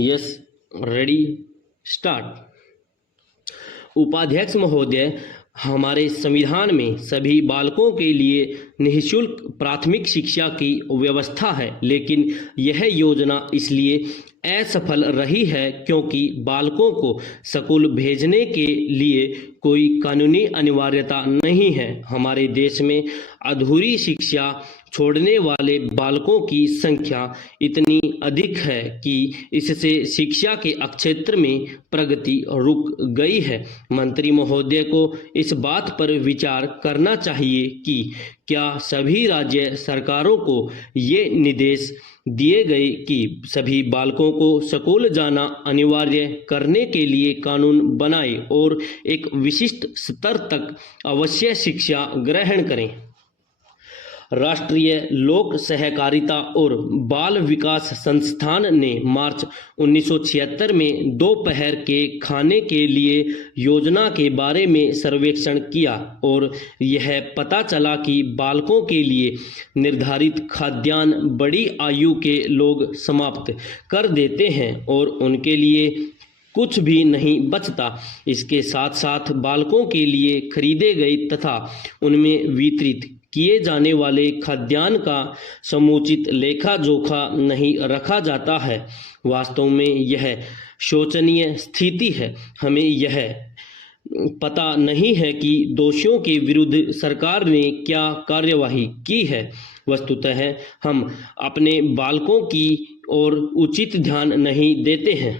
Yes, ready, start. उपाध्यक्ष महोदय, हमारे संविधान में सभी बालकों के लिए निःशुल्क प्राथमिक शिक्षा की व्यवस्था है, लेकिन यह योजना इसलिए असफल रही है क्योंकि बालकों को स्कूल भेजने के लिए कोई कानूनी अनिवार्यता नहीं है। हमारे देश में अधूरी शिक्षा छोड़ने वाले बालकों की संख्या इतनी अधिक है कि इससे शिक्षा के क्षेत्र में प्रगति रुक गई है। मंत्री महोदय को इस बात पर विचार करना चाहिए कि क्या सभी राज्य सरकारों को ये निर्देश दिए गए कि सभी बालकों को स्कूल जाना अनिवार्य करने के लिए कानून बनाए और एक विशिष्ट स्तर तक अवश्य शिक्षा ग्रहण करें। राष्ट्रीय लोक सहकारिता और बाल विकास संस्थान ने मार्च 1976 में दोपहर के खाने के लिए योजना के बारे में सर्वेक्षण किया और यह पता चला कि बालकों के लिए निर्धारित खाद्यान्न बड़ी आयु के लोग समाप्त कर देते हैं और उनके लिए कुछ भी नहीं बचता। इसके साथ साथ बालकों के लिए खरीदे गए तथा उनमें वितरित किए जाने वाले खाद्यान्न का समुचित लेखा जोखा नहीं रखा जाता है। वास्तव में यह शोचनीय स्थिति है। हमें यह पता नहीं है कि दोषियों के विरुद्ध सरकार ने क्या कार्यवाही की है। वस्तुतः हम अपने बालकों की ओर उचित ध्यान नहीं देते हैं।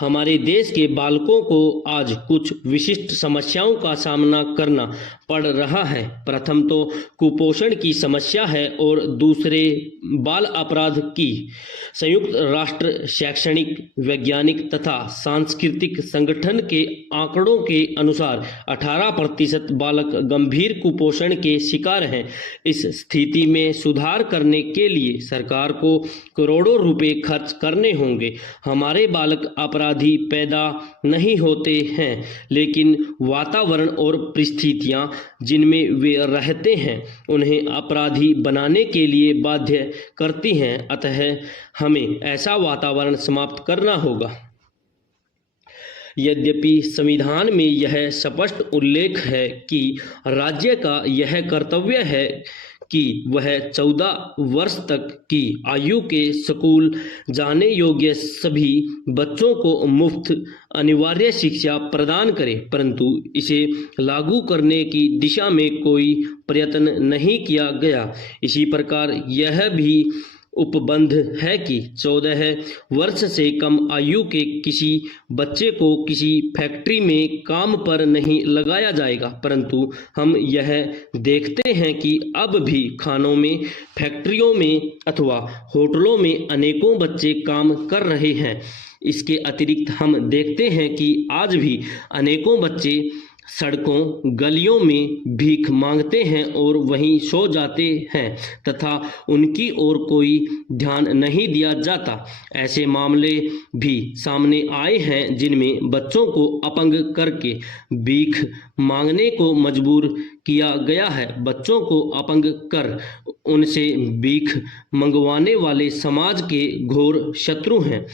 हमारे देश के बालकों को आज कुछ विशिष्ट समस्याओं का सामना करना पड़ रहा है। प्रथम तो कुपोषण की समस्या है और दूसरे बाल अपराध की। संयुक्त राष्ट्र शैक्षणिक, वैज्ञानिक तथा सांस्कृतिक संगठन के आंकड़ों के अनुसार 18% बालक गंभीर कुपोषण के शिकार हैं। इस स्थिति में सुधार करने के लिए सरकार को करोड़ों रुपए खर्च करने होंगे। हमारे बालक अपराधी पैदा नहीं होते हैं, लेकिन वातावरण और परिस्थितियां जिनमें वे रहते हैं उन्हें अपराधी बनाने के लिए बाध्य करती हैं। अतः हमें ऐसा वातावरण समाप्त करना होगा। यद्यपि संविधान में यह स्पष्ट उल्लेख है कि राज्य का यह कर्तव्य है कि वह 14 वर्ष तक की आयु के स्कूल जाने योग्य सभी बच्चों को मुफ्त अनिवार्य शिक्षा प्रदान करे, परंतु इसे लागू करने की दिशा में कोई प्रयत्न नहीं किया गया। इसी प्रकार यह भी उपबंध है कि 14 वर्ष से कम आयु के किसी बच्चे को किसी फैक्ट्री में काम पर नहीं लगाया जाएगा, परंतु हम यह देखते हैं कि अब भी खानों में, फैक्ट्रियों में अथवा होटलों में अनेकों बच्चे काम कर रहे हैं। इसके अतिरिक्त हम देखते हैं कि आज भी अनेकों बच्चे सड़कों, गलियों में भीख मांगते हैं और वहीं सो जाते हैं तथा उनकी ओर कोई ध्यान नहीं दिया जाता। ऐसे मामले भी सामने आए हैं जिनमें बच्चों को अपंग करके भीख मांगने को मजबूर किया गया है। बच्चों को अपंग कर उनसे भीख मंगवाने वाले समाज के घोर शत्रु हैं।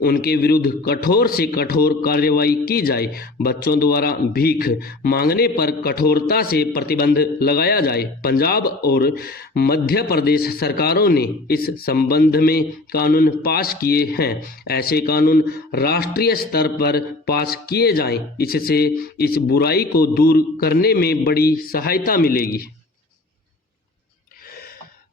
उनके विरुद्ध कठोर से कठोर कार्रवाई की जाए। बच्चों द्वारा भीख मांगने पर कठोरता से प्रतिबंध लगाया जाए। पंजाब और मध्य प्रदेश सरकारों ने इस संबंध में कानून पास किए हैं। ऐसे कानून राष्ट्रीय स्तर पर पास किए जाएं। इससे इस बुराई को दूर करने में बड़ी सहायता मिलेगी।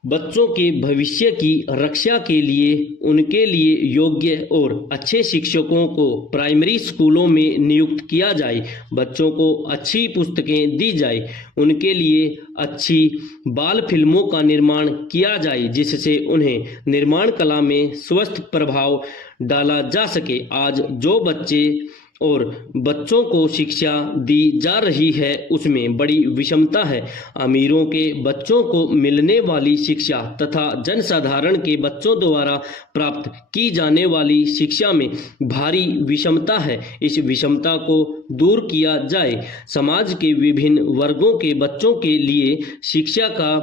बच्चों के भविष्य की रक्षा के लिए उनके लिए योग्य और अच्छे शिक्षकों को प्राइमरी स्कूलों में नियुक्त किया जाए। बच्चों को अच्छी पुस्तकें दी जाए। उनके लिए अच्छी बाल फिल्मों का निर्माण किया जाए जिससे उन्हें निर्माण कला में स्वस्थ प्रभाव डाला जा सके। आज जो बच्चे और बच्चों को शिक्षा दी जा रही है उसमें बड़ी विषमता है। अमीरों के बच्चों को मिलने वाली शिक्षा तथा जनसाधारण के बच्चों द्वारा प्राप्त की जाने वाली शिक्षा में भारी विषमता है। इस विषमता को दूर किया जाए। समाज के विभिन्न वर्गों के बच्चों के लिए शिक्षा का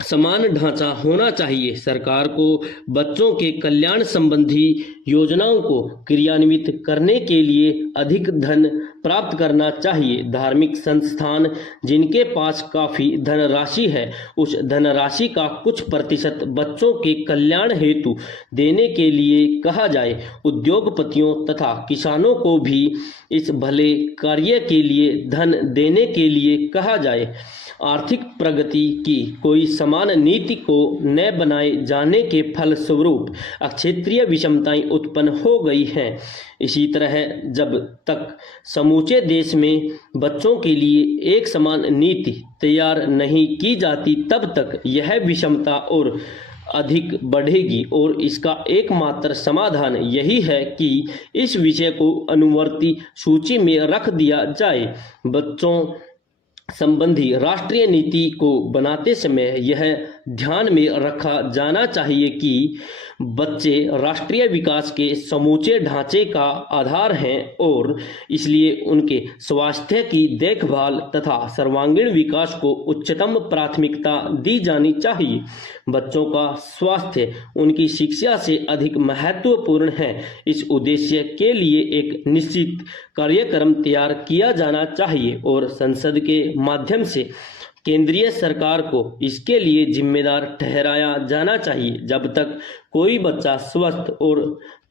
समान ढांचा होना चाहिए। सरकार को बच्चों के कल्याण संबंधी योजनाओं को क्रियान्वित करने के लिए अधिक धन प्राप्त करना चाहिए। धार्मिक संस्थान जिनके पास काफी धनराशि है, उस धनराशि का कुछ प्रतिशत बच्चों के कल्याण हेतु देने के लिए कहा जाए। उद्योगपतियों तथा किसानों को भी इस भले कार्य के लिए धन देने के लिए कहा जाए। आर्थिक प्रगति की कोई समान नीति को न बनाए जाने के फलस्वरूप क्षेत्रीय विषमताएं उत्पन्न हो गई हैं। इसी तरह जब तक समूचे देश में बच्चों के लिए एक समान नीति तैयार नहीं की जाती, तब तक यह विषमता और अधिक बढ़ेगी और इसका एकमात्र समाधान यही है कि इस विषय को अनुवर्ती सूची में रख दिया जाए। बच्चों संबंधी राष्ट्रीय नीति को बनाते समय यह ध्यान में रखा जाना चाहिए कि बच्चे राष्ट्रीय विकास के समूचे ढांचे का आधार हैं और इसलिए उनके स्वास्थ्य की देखभाल तथा सर्वांगीण विकास को उच्चतम प्राथमिकता दी जानी चाहिए। बच्चों का स्वास्थ्य उनकी शिक्षा से अधिक महत्वपूर्ण है। इस उद्देश्य के लिए एक निश्चित कार्यक्रम तैयार किया जाना चाहिए और संसद के माध्यम से केंद्रीय सरकार को इसके लिए जिम्मेदार ठहराया जाना चाहिए। जब तक कोई बच्चा स्वस्थ और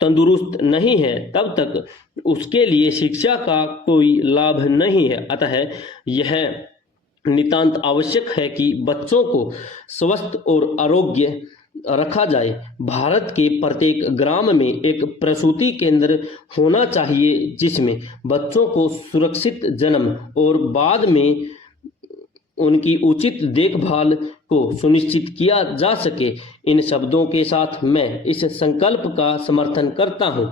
तंदुरुस्त नहीं है, तब तक उसके लिए शिक्षा का कोई लाभ नहीं है। अतः यह नितांत आवश्यक है कि बच्चों को स्वस्थ और आरोग्य रखा जाए। भारत के प्रत्येक ग्राम में एक प्रसूति केंद्र होना चाहिए जिसमें बच्चों को सुरक्षित जन्म और बाद में उनकी उचित देखभाल को सुनिश्चित किया जा सके। इन शब्दों के साथ मैं इस संकल्प का समर्थन करता हूं।